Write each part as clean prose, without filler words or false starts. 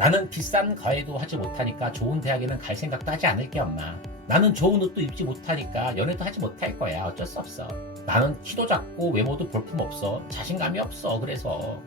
나는 비싼 과외도 하지 못하니까 좋은 대학에는 갈 생각도 하지 않을게 엄마. 나는 좋은 옷도 입지 못하니까 연애도 하지 못할 거야. 어쩔 수 없어. 나는 키도 작고 외모도 볼품없어. 자신감이 없어. 그래서.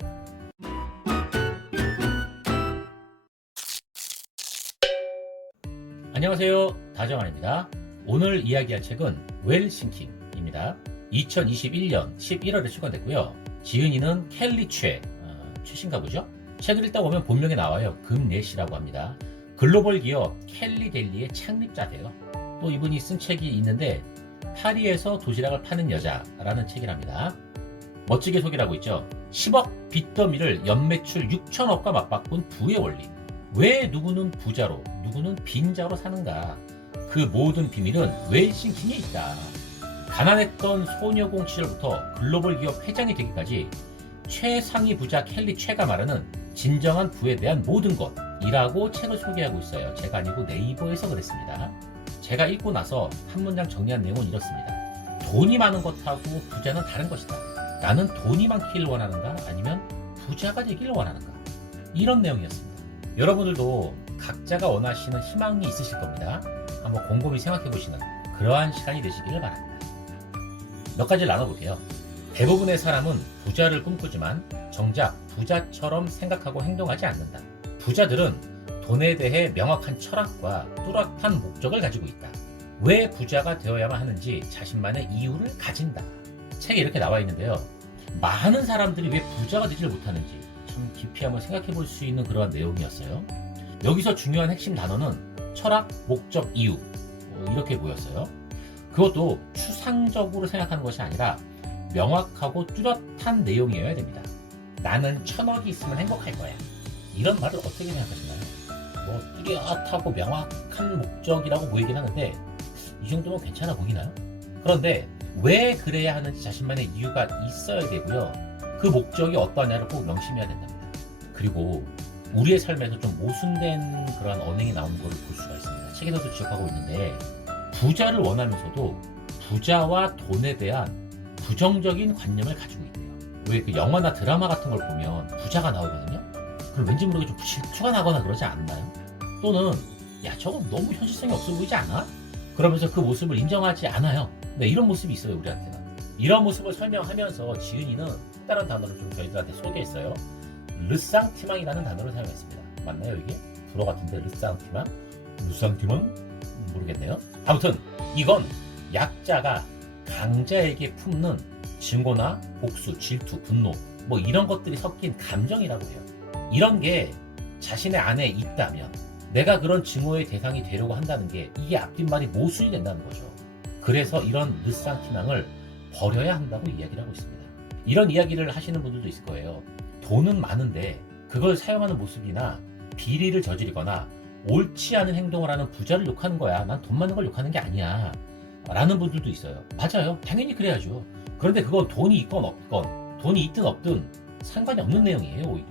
안녕하세요. 다정환입니다. 오늘 이야기할 책은 웰싱킹입니다. 2021년 11월에 출간됐고요. 지은이는 켈리 최신가 보죠? 책을 읽다 보면 본명에 나와요. 금례시라고 합니다. 글로벌 기업 켈리 델리의 창립자세요. 또 이분이 쓴 책이 있는데 파리에서 도시락을 파는 여자라는 책이랍니다. 멋지게 소개를 하고 있죠. 10억 빚더미를 연매출 6천억과 맞바꾼 부의 원리. 왜 누구는 부자로 누구는 빈자로 사는가. 그 모든 비밀은 웰싱킹에 있다. 가난했던 소녀공 시절부터 글로벌 기업 회장이 되기까지 최상위 부자 켈리 최가 말하는 진정한 부에 대한 모든 것이라고 책을 소개하고 있어요. 제가 아니고 네이버에서 그랬습니다. 제가 읽고 나서 한 문장 정리한 내용은 이렇습니다. 돈이 많은 것하고 부자는 다른 것이다. 나는 돈이 많기를 원하는가 아니면 부자가 되기를 원하는가. 이런 내용이었습니다. 여러분들도 각자가 원하시는 희망이 있으실 겁니다. 한번 곰곰이 생각해 보시는 그러한 시간이 되시기를 바랍니다. 몇 가지를 나눠볼게요. 대부분의 사람은 부자를 꿈꾸지만 정작 부자처럼 생각하고 행동하지 않는다. 부자들은 돈에 대해 명확한 철학과 뚜렷한 목적을 가지고 있다. 왜 부자가 되어야만 하는지 자신만의 이유를 가진다. 책에 이렇게 나와 있는데요. 많은 사람들이 왜 부자가 되지를 못하는지 참 깊이 한번 생각해 볼 수 있는 그러한 내용이었어요. 여기서 중요한 핵심 단어는 철학, 목적, 이유 이렇게 보였어요. 그것도 추상적으로 생각하는 것이 아니라 명확하고 뚜렷한 내용이어야 됩니다. 나는 1000억이 있으면 행복할 거야. 이런 말을 어떻게 생각하시나요? 뭐 뚜렷하고 명확한 목적이라고 보이긴 하는데 이 정도면 괜찮아 보이나요? 그런데 왜 그래야 하는지 자신만의 이유가 있어야 되고요. 그 목적이 어떠냐를 꼭 명심해야 된답니다. 그리고 우리의 삶에서 좀 모순된 그런 언행이 나오는 것을 볼 수가 있습니다. 책에서도 지적하고 있는데 부자를 원하면서도 부자와 돈에 대한 부정적인 관념을 가지고 있대요. 왜 그 영화나 드라마 같은 걸 보면 부자가 나오거든요. 그럼 왠지 모르게 좀 질투가 나거나 그러지 않나요? 또는 야 저건 너무 현실성이 없어 보이지 않아? 그러면서 그 모습을 인정하지 않아요. 네, 이런 모습이 있어요 우리한테는. 이런 모습을 설명하면서 지은이는 특별한 단어를 좀 저희들한테 소개했어요. 르상티망이라는 단어를 사용했습니다. 맞나요 이게? 불어 같은데 르상티망? 르상티망? 모르겠네요. 아무튼 이건 약자가 강자에게 품는 증오나 복수, 질투, 분노 뭐 이런 것들이 섞인 감정이라고 해요. 이런 게 자신의 안에 있다면 내가 그런 증오의 대상이 되려고 한다는 게 이게 앞뒷말이 모순이 된다는 거죠. 그래서 이런 르상티망을 버려야 한다고 이야기를 하고 있습니다. 이런 이야기를 하시는 분들도 있을 거예요. 돈은 많은데 그걸 사용하는 모습이나 비리를 저지르거나 옳지 않은 행동을 하는 부자를 욕하는 거야. 난 돈 많은 걸 욕하는 게 아니야. 라는 분들도 있어요. 맞아요. 당연히 그래야죠. 그런데 그건 돈이 있건 없건 돈이 있든 없든 상관이 없는 내용이에요. 오히려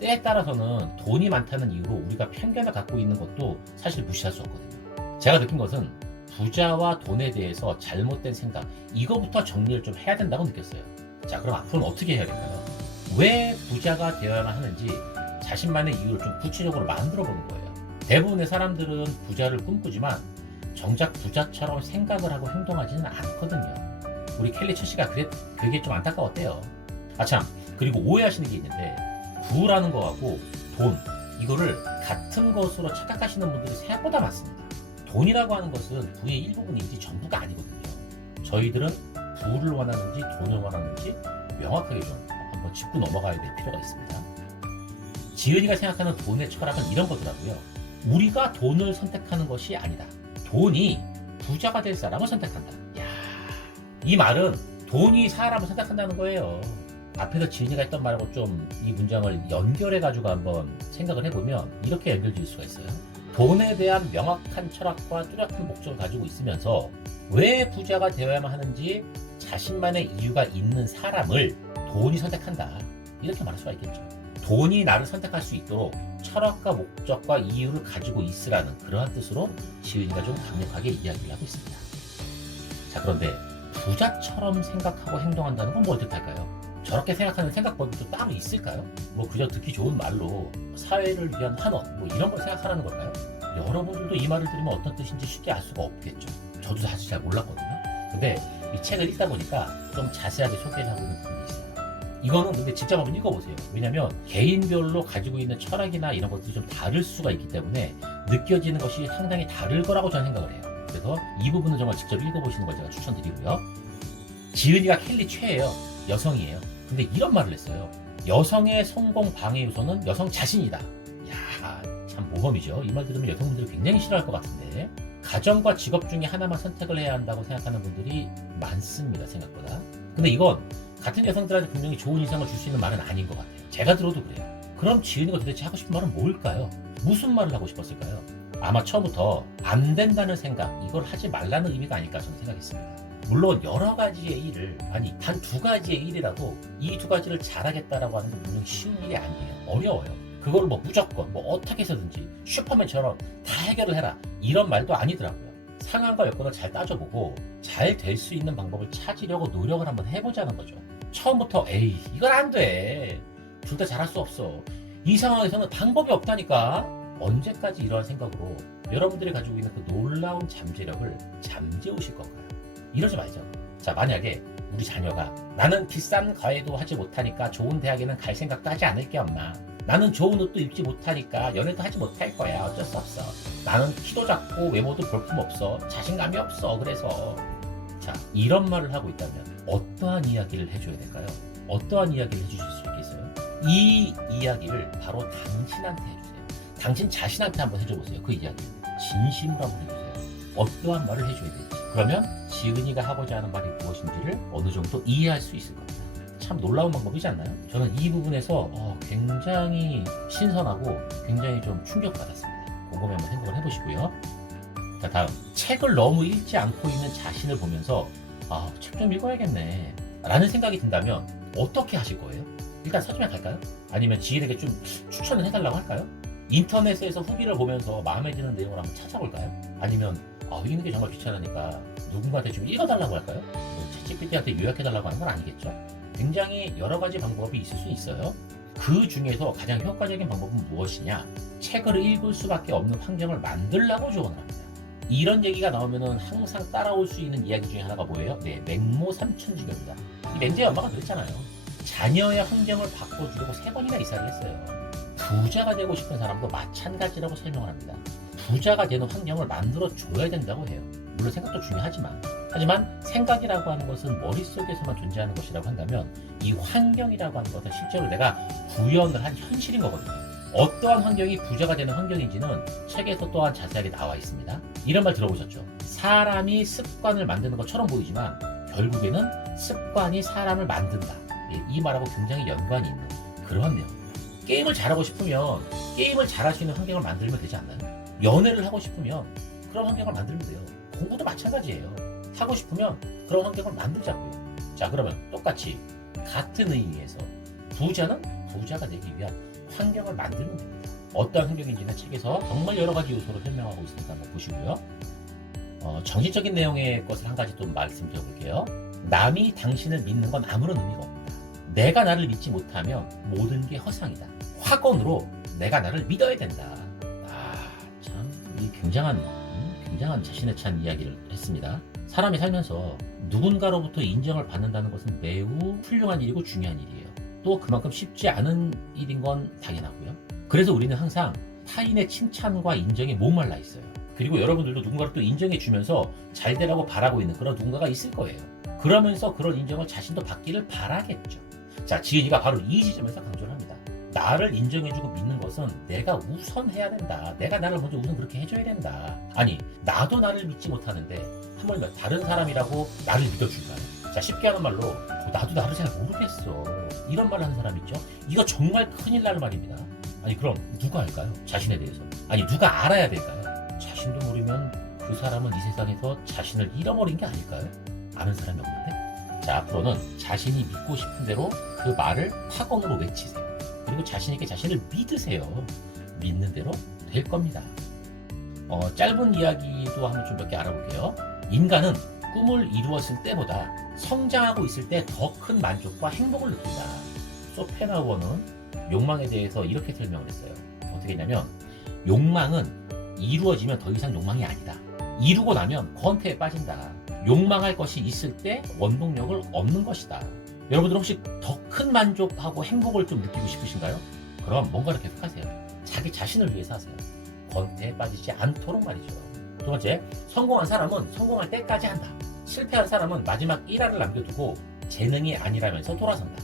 때에 따라서는 돈이 많다는 이유로 우리가 편견을 갖고 있는 것도 사실 무시할 수 없거든요. 제가 느낀 것은 부자와 돈에 대해서 잘못된 생각 이거부터 정리를 좀 해야 된다고 느꼈어요. 자 그럼 앞으로는 어떻게 해야 될까요? 왜 부자가 되어야만 하는지 자신만의 이유를 좀 구체적으로 만들어 보는 거예요. 대부분의 사람들은 부자를 꿈꾸지만 정작 부자처럼 생각을 하고 행동하지는 않거든요. 우리 켈리 처씨가 그게 좀 안타까웠대요. 아참 그리고 오해하시는 게 있는데 부라는 거하고 돈 이거를 같은 것으로 착각하시는 분들이 생각보다 많습니다. 돈이라고 하는 것은 부의 일부분이지 전부가 아니거든요. 저희들은 부를 원하는지 돈을 원하는지 명확하게 좀 한번 짚고 넘어가야 될 필요가 있습니다. 지은이가 생각하는 돈의 철학은 이런 거더라고요. 우리가 돈을 선택하는 것이 아니다. 돈이 부자가 될 사람을 선택한다. 야, 이 말은 돈이 사람을 선택한다는 거예요. 앞에서 지은이가 했던 말하고 좀 이 문장을 연결해가지고 한번 생각을 해보면 이렇게 연결될 수가 있어요. 돈에 대한 명확한 철학과 뚜렷한 목적을 가지고 있으면서 왜 부자가 되어야만 하는지 자신만의 이유가 있는 사람을 돈이 선택한다. 이렇게 말할 수가 있겠죠. 돈이 나를 선택할 수 있도록 철학과 목적과 이유를 가지고 있으라는 그러한 뜻으로 지은이가 좀 강력하게 이야기를 하고 있습니다. 자 그런데 부자처럼 생각하고 행동한다는 건 뭘 뜻할까요? 저렇게 생각하는 생각법이 또 따로 있을까요? 뭐 그저 듣기 좋은 말로 사회를 위한 환원 뭐 이런 걸 생각하라는 걸까요? 여러분들도 이 말을 들으면 어떤 뜻인지 쉽게 알 수가 없겠죠. 저도 사실 잘 몰랐거든요. 근데 이 책을 읽다 보니까 좀 자세하게 소개를 하고 있는 부분이 있어요. 이거는 근데 직접 한번 읽어보세요. 왜냐면 개인별로 가지고 있는 철학이나 이런 것들이 좀 다를 수가 있기 때문에 느껴지는 것이 상당히 다를 거라고 저는 생각을 해요. 그래서 이 부분은 정말 직접 읽어보시는 걸 제가 추천드리고요. 지은이가 켈리 최예요. 여성이에요. 근데 이런 말을 했어요. 여성의 성공 방해 요소는 여성 자신이다. 야, 참 모험이죠. 이 말 들으면 여성분들이 굉장히 싫어할 것 같은데 가정과 직업 중에 하나만 선택을 해야 한다고 생각하는 분들이 많습니다. 생각보다. 근데 이건 같은 여성들한테 분명히 좋은 인상을 줄 수 있는 말은 아닌 것 같아요. 제가 들어도 그래요. 그럼 지은이가 도대체 하고 싶은 말은 뭘까요? 무슨 말을 하고 싶었을까요? 아마 처음부터 안 된다는 생각, 이걸 하지 말라는 의미가 아닐까 저는 생각했습니다. 물론 여러 가지의 일을, 아니 단 두 가지의 일이라도 이 두 가지를 잘하겠다라고 하는 건 물론 쉬운 일이 아니에요. 어려워요. 그걸 뭐 무조건 뭐 어떻게 해서든지 슈퍼맨처럼 다 해결을 해라 이런 말도 아니더라고요. 상황과 여건을 잘 따져보고 잘 될 수 있는 방법을 찾으려고 노력을 한번 해보자는 거죠. 처음부터 에이 이건 안 돼. 둘 다 잘할 수 없어. 이 상황에서는 방법이 없다니까. 언제까지 이러한 생각으로 여러분들이 가지고 있는 그 놀라운 잠재력을 잠재우실 건가요? 이러지 말자고. 자, 만약에 우리 자녀가 나는 비싼 과외도 하지 못하니까 좋은 대학에는 갈 생각도 하지 않을게 엄마. 나는 좋은 옷도 입지 못하니까 연애도 하지 못할 거야. 어쩔 수 없어. 나는 키도 작고 외모도 볼품없어. 자신감이 없어. 그래서 자, 이런 말을 하고 있다면 어떠한 이야기를 해줘야 될까요? 어떠한 이야기를 해주실 수 있겠어요? 이 이야기를 바로 당신한테 해주세요. 당신 자신한테 한번 해줘보세요. 그 이야기 진심으로 한번 해주세요. 어떠한 말을 해줘야 될지. 그러면 지은이가 하고자 하는 말이 무엇인지를 어느 정도 이해할 수 있을 겁니다. 참 놀라운 방법이지 않나요? 저는 이 부분에서 굉장히 신선하고 굉장히 좀 충격받았습니다. 곰곰이 한번 생각을 해보시고요. 자, 다음 책을 너무 읽지 않고 있는 자신을 보면서 책 좀 읽어야겠네 라는 생각이 든다면 어떻게 하실 거예요? 일단 서점에 갈까요? 아니면 지인에게 좀 추천을 해달라고 할까요? 인터넷에서 후기를 보면서 마음에 드는 내용을 한번 찾아볼까요? 아니면 읽는 게 정말 귀찮으니까 누군가한테 좀 읽어달라고 할까요? 챗GPT한테 요약해달라고 하는 건 아니겠죠? 굉장히 여러 가지 방법이 있을 수 있어요. 그 중에서 가장 효과적인 방법은 무엇이냐? 책을 읽을 수밖에 없는 환경을 만들라고 조언을 합니다. 이런 얘기가 나오면은 항상 따라올 수 있는 이야기 중에 하나가 뭐예요? 네, 맹모삼천주교입니다. 이 맹자의 엄마가 그랬잖아요. 자녀의 환경을 바꿔주려고 3번이나 이사를 했어요. 부자가 되고 싶은 사람도 마찬가지라고 설명을 합니다. 부자가 되는 환경을 만들어줘야 된다고 해요. 물론 생각도 중요하지만 생각이라고 하는 것은 머릿속에서만 존재하는 것이라고 한다면 이 환경이라고 하는 것은 실제로 내가 구현을 한 현실인 거거든요. 어떠한 환경이 부자가 되는 환경인지는 책에서 또한 자세하게 나와 있습니다. 이런 말 들어보셨죠? 사람이 습관을 만드는 것처럼 보이지만 결국에는 습관이 사람을 만든다. 이 말하고 굉장히 연관이 있는 그러한 내용. 게임을 잘하고 싶으면 게임을 잘할 수 있는 환경을 만들면 되지 않나요? 연애를 하고 싶으면 그런 환경을 만들면 돼요. 공부도 마찬가지예요. 하고 싶으면 그런 환경을 만들자고요. 자, 그러면 똑같이 같은 의미에서 부자는 부자가 되기 위한 환경을 만들면 됩니다. 어떤 환경인지는 책에서 정말 여러 가지 요소로 설명하고 있으니까 한번 보시고요. 정신적인 내용의 것을 한 가지 또 말씀드려볼게요. 남이 당신을 믿는 건 아무런 의미가 없다. 내가 나를 믿지 못하면 모든 게 허상이다. 확언으로 내가 나를 믿어야 된다. 참 이 굉장한 자신에 찬 이야기를 했습니다. 사람이 살면서 누군가로부터 인정을 받는다는 것은 매우 훌륭한 일이고 중요한 일이에요. 또 그만큼 쉽지 않은 일인 건 당연하고요. 그래서 우리는 항상 타인의 칭찬과 인정에 목말라 있어요. 그리고 여러분들도 누군가를 또 인정해 주면서 잘 되라고 바라고 있는 그런 누군가가 있을 거예요. 그러면서 그런 인정을 자신도 받기를 바라겠죠. 자, 지은이가 바로 이 지점에서 강조를 합니다. 나를 인정해주고 믿는 것은 내가 우선 해야 된다. 내가 나를 먼저 우선 그렇게 해줘야 된다. 아니, 나도 나를 믿지 못하는데 하물며 다른 사람이라고 나를 믿어줄까요? 자, 쉽게 하는 말로 나도 나를 잘 모르겠어. 이런 말을 하는 사람 있죠? 이거 정말 큰일 날 말입니다. 아니, 그럼 누가 할까요? 자신에 대해서. 아니, 누가 알아야 될까요? 자신도 모르면 그 사람은 이 세상에서 자신을 잃어버린 게 아닐까요? 아는 사람이 없는데? 자, 앞으로는 자신이 믿고 싶은 대로 그 말을 확언으로 외치세요. 그리고 자신에게 자신을 믿으세요. 믿는 대로 될 겁니다. 짧은 이야기도 한번 좀 몇 개 알아볼게요. 인간은 꿈을 이루었을 때보다 성장하고 있을 때 더 큰 만족과 행복을 느낀다. 쇼펜하우어는 욕망에 대해서 이렇게 설명을 했어요. 어떻게 했냐면 욕망은 이루어지면 더 이상 욕망이 아니다. 이루고 나면 권태에 빠진다. 욕망할 것이 있을 때 원동력을 얻는 것이다. 여러분들 혹시 더 큰 만족하고 행복을 좀 느끼고 싶으신가요? 그럼 뭔가를 계속하세요. 자기 자신을 위해서 하세요. 권태에 빠지지 않도록 말이죠. 두 번째, 성공한 사람은 성공할 때까지 한다. 실패한 사람은 마지막 1화를 남겨두고 재능이 아니라면서 돌아선다.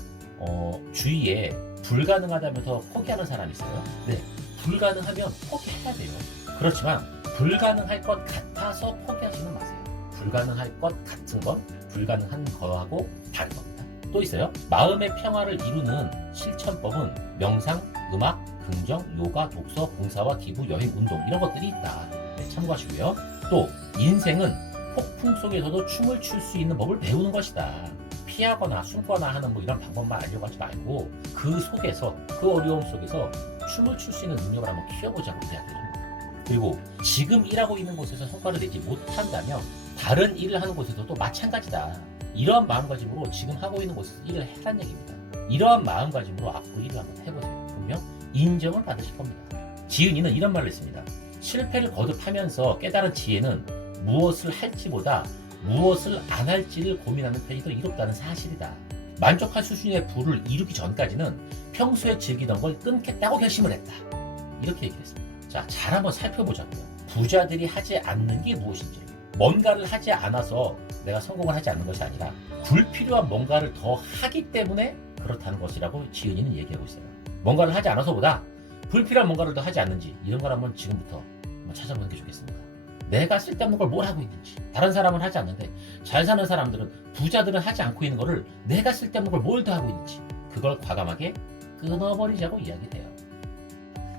주위에 불가능하다면서 포기하는 사람이 있어요. 네, 불가능하면 포기해야 돼요. 그렇지만 불가능할 것 같아서 포기하지는 마세요. 불가능할 것 같은 건 불가능한 거하고 다른 겁니다. 또 있어요. 마음의 평화를 이루는 실천법은 명상, 음악, 긍정, 요가, 독서, 봉사와 기부, 여행, 운동 이런 것들이 있다. 네, 참고하시고요. 또 인생은 폭풍 속에서도 춤을 출 수 있는 법을 배우는 것이다. 피하거나 숨거나 하는 뭐 이런 방법만 알려고 하지 말고 그 속에서, 그 어려움 속에서 춤을 출 수 있는 능력을 한번 키워보자고 이야기합니다. 그리고 지금 일하고 있는 곳에서 성과를 내지 못한다면 다른 일을 하는 곳에서도 마찬가지다. 이러한 마음가짐으로 지금 하고 있는 곳에서 일을 해란 얘기입니다. 이러한 마음가짐으로 앞으로 일을 한번 해보세요. 분명 인정을 받으실 겁니다. 지은이는 이런 말을 했습니다. 실패를 거듭하면서 깨달은 지혜는 무엇을 할지보다 무엇을 안 할지를 고민하는 편이 더 이롭다는 사실이다. 만족할 수준의 부를 이루기 전까지는 평소에 즐기던 걸 끊겠다고 결심을 했다. 이렇게 얘기했습니다. 자, 잘 한번 살펴보자고요. 부자들이 하지 않는 게 무엇인지. 뭔가를 하지 않아서 내가 성공을 하지 않는 것이 아니라 불필요한 뭔가를 더 하기 때문에 그렇다는 것이라고 지은이는 얘기하고 있어요. 뭔가를 하지 않아서보다 불필요한 뭔가를 더 하지 않는지 이런 걸 한번 지금부터 한번 찾아보는 게 좋겠습니다. 내가 쓸데없는 걸 뭘 하고 있는지. 다른 사람은 하지 않는데 잘 사는 사람들은, 부자들은 하지 않고 있는 거를 내가 쓸데없는 걸 뭘 더 하고 있는지 그걸 과감하게 끊어버리자고 이야기해요.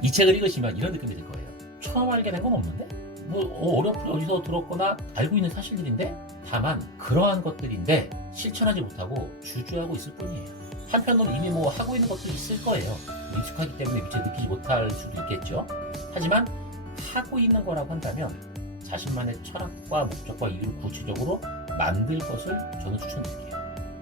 이 책을 읽으시면 이런 느낌이 들 거예요. 처음 알게 된 건 없는데? 어렵게 어디서 들었거나 알고 있는 사실들인데 다만 그러한 것들인데 실천하지 못하고 주저하고 있을 뿐이에요. 한편으로 이미 뭐 하고 있는 것도 있을 거예요. 익숙하기 때문에 미처 느끼지 못할 수도 있겠죠. 하지만 하고 있는 거라고 한다면 자신만의 철학과 목적과 이유를 구체적으로 만들 것을 저는 추천드릴게요.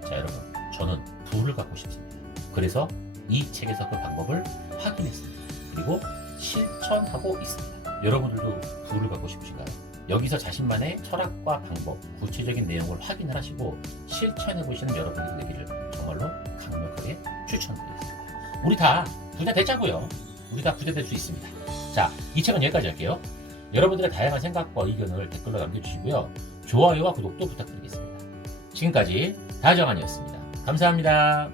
자, 여러분, 저는 부를 갖고 싶습니다. 그래서 이 책에서 그 방법을 확인했습니다. 그리고 실천하고 있습니다. 여러분들도 부를 갖고 싶으신가요? 여기서 자신만의 철학과 방법, 구체적인 내용을 확인을 하시고 실천해 보시는 여러분들이 되기를 정말로 강력하게 추천드리겠습니다. 우리 다 부자 되자고요. 우리 다 부자 될 수 있습니다. 자, 이 책은 여기까지 할게요. 여러분들의 다양한 생각과 의견을 댓글로 남겨주시고요. 좋아요와 구독도 부탁드리겠습니다. 지금까지 다정한이었습니다. 감사합니다.